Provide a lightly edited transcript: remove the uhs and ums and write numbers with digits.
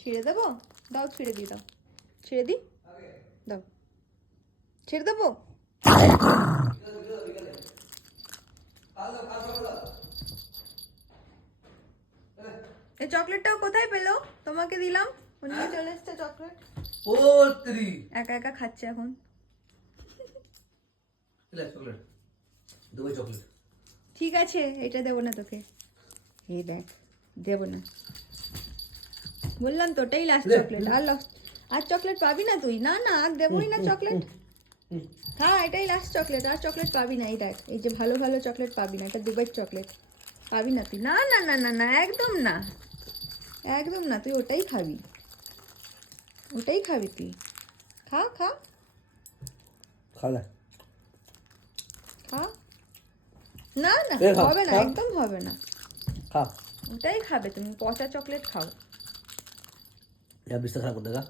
ছিঁড়ে দেবো? দাও ছিঁড়ে দিই, দাও ছিঁড়ে দিই, দাও ছিঁড়ে দেবো। এই চকলেটটাও কোথায় পেলো? তোমাকে দিলাম, নিয়ে চলে এসছে চকলেট। ও তেরি একা একা খাচ্ছে এখন। চকলেট দুই চকলেট। ঠিক আছে, এটা দেবো না তোকে। এই দেখ, দেবো না বললাম তো, ওটাই লাস্ট চকলেট। আর চকলেট পাবি না তুই। না না, আর দেবোই না চকলেট। হ্যাঁ, এটাই লাস্ট চকলেট, আর চকলেট পাবি না। এই দেখ, এই যে ভালো ভালো চকলেট পাবি না, এটা দুবার চকলেট পাবি না তুই। না না না না না, একদম না, একদম না, তুই ওটাই খাবি, ওটাই খাবি তুই। খা খা খা না, খা। না না, হবে না, একদম হবে না। খা। ওটাই খাবে তুমি, পচা চকলেট খাও। বিস্তার খারাপ করে দেখা।